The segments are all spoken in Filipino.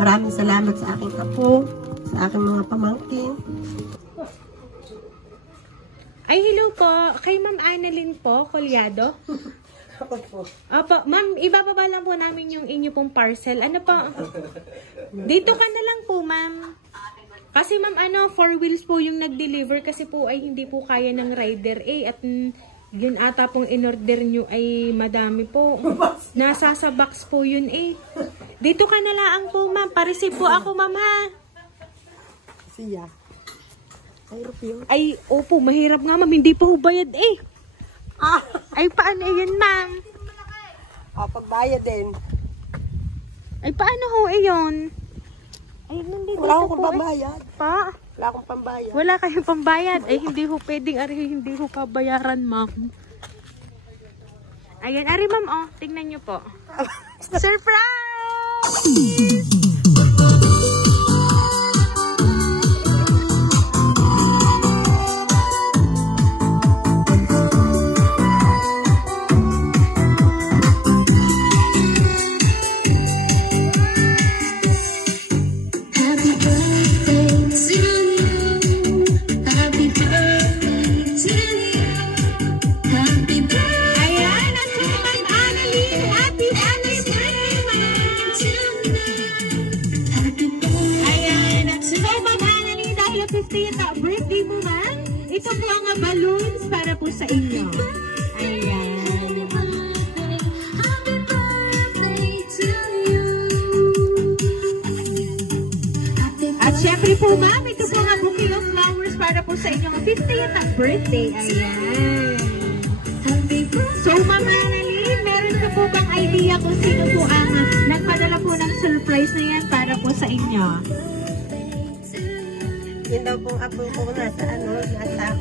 Maraming salamat sa aking apo, sa aking mga pamangkin. Ay, hello po. Kay Ma'am Annalyn po, Colyado. Opo, ma'am, ibababa lang po namin yung inyo pong parcel. Ano po? Dito ka na lang po, ma'am. Kasi ma'am, 4 wheels po yung nag-deliver kasi po ay hindi po kaya ng rider at yun ata pong in-order nyo ay madami po. Nasa sa box po yun Dito ka na lang po, ma'am. Pa-receive po ako, ma'am, ha? Siya. Mahirap yun. Ay, opo, mahirap nga, ma'am. Hindi po bayad Ay, paano yun, ma'am? Pagbayad din. Ay, paano ho yun? Ay, nandito Wala po akong pambayad. Pa? Wala akong pambayad. Wala kayong pambayad. Ay, hindi ho pwedeng, hindi ho pabayaran, ma'am. Ayan, ma'am, tingnan nyo po. Surprise! Birthday mo, ma'am. Ito po ang balloons para po sa inyo. Ayan. At syempre po, ma'am, ito po ang bouquet of flowers para po sa inyong 50th birthday. Ayan. So, Ma'am Annalyn, meron ka po bang idea kung sino po ang nagpadala po ng surprise na yan para po sa inyo? Yun daw pong apo ko nasa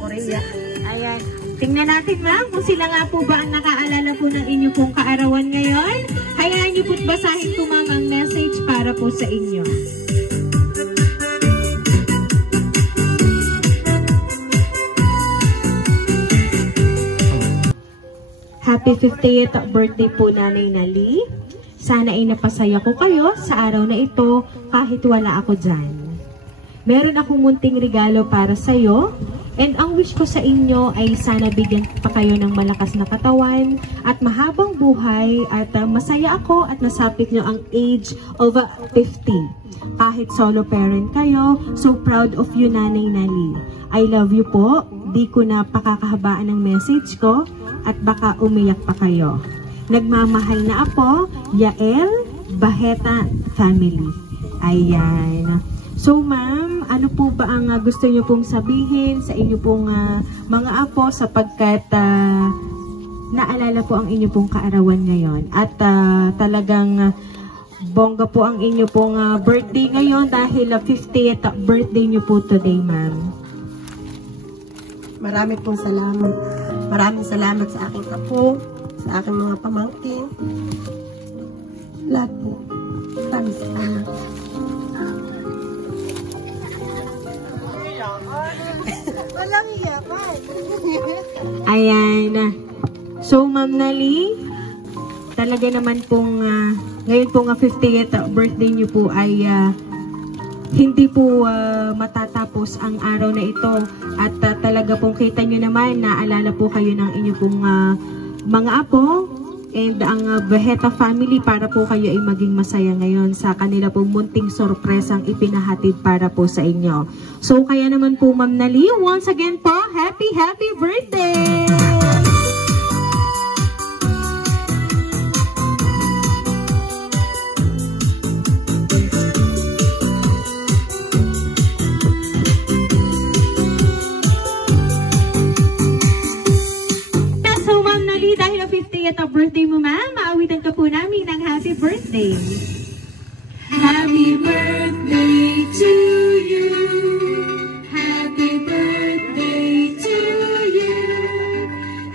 Korea. Ayan. Tingnan natin, ma'am, kung sila nga po ba ang nakaalala po ng inyo pong kaarawan ngayon. Hayaan niyo po't basahin po, ma'am, ang message para po sa inyo. Happy 50th birthday po, Nanay Nali. Sana ay napasaya ko kayo sa araw na ito kahit wala ako dyan. Meron akong munting regalo para sa'yo, and ang wish ko sa inyo ay sana bigyan pa kayo ng malakas na katawan at mahabang buhay at masaya ako at nasapit nyo ang age of 50. Kahit solo parent kayo, so proud of you, Nanay Nali. I love you po. Di ko na pakakahabaan ng message ko at baka umiyak pa kayo. Nagmamahal na apo, Yael Baheta Family. Ayan. So, ma'am, ano po ba ang gusto nyo pong sabihin sa inyo pong mga apo sapagkat naalala po ang inyo pong kaarawan ngayon? At talagang bongga po ang inyo pong birthday ngayon dahil 50th birthday nyo po today, ma'am. Marami pong salamat. Maraming salamat sa aking apo, sa aking mga pamangkin. Lahat po. Maraming salamat. Walang iyapan. Ayan. So, Ma'am Nali, talaga naman pong ngayon pong 50th birthday niyo po ay hindi po matatapos ang araw na ito at talaga pong kita nyo naman naalala po kayo ng inyo pong mga apo and ang Baheta family para po kayo ay maging masaya ngayon sa kanila pong munting sorpresang ipinahatid para po sa inyo. So kaya naman po, Ma'am Nali, once again po, happy birthday! Dahil ang 50th birthday mo, ma'am, maawitan ka po namin ng happy birthday. Happy birthday to you. Happy birthday to you.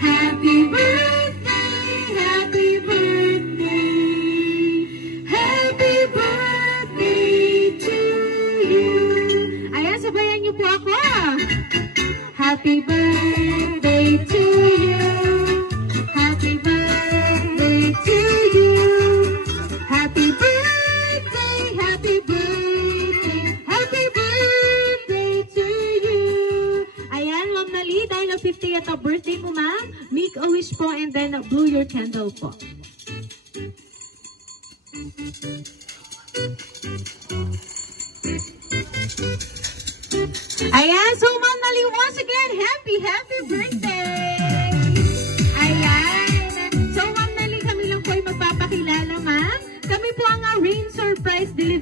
Happy birthday, happy birthday. Happy birthday to you. Ayan, sabayan niyo po ako. Happy birthday to you. Happy birthday to you. Happy birthday, happy birthday. po and then blow your candle po. Ayan, so Ma'am Nali, once again, happy birthday! Ayan. So Ma'am Nali, kami lang po ay magpapakilala, ma'am. Kami po ang Rain Surprise Delivery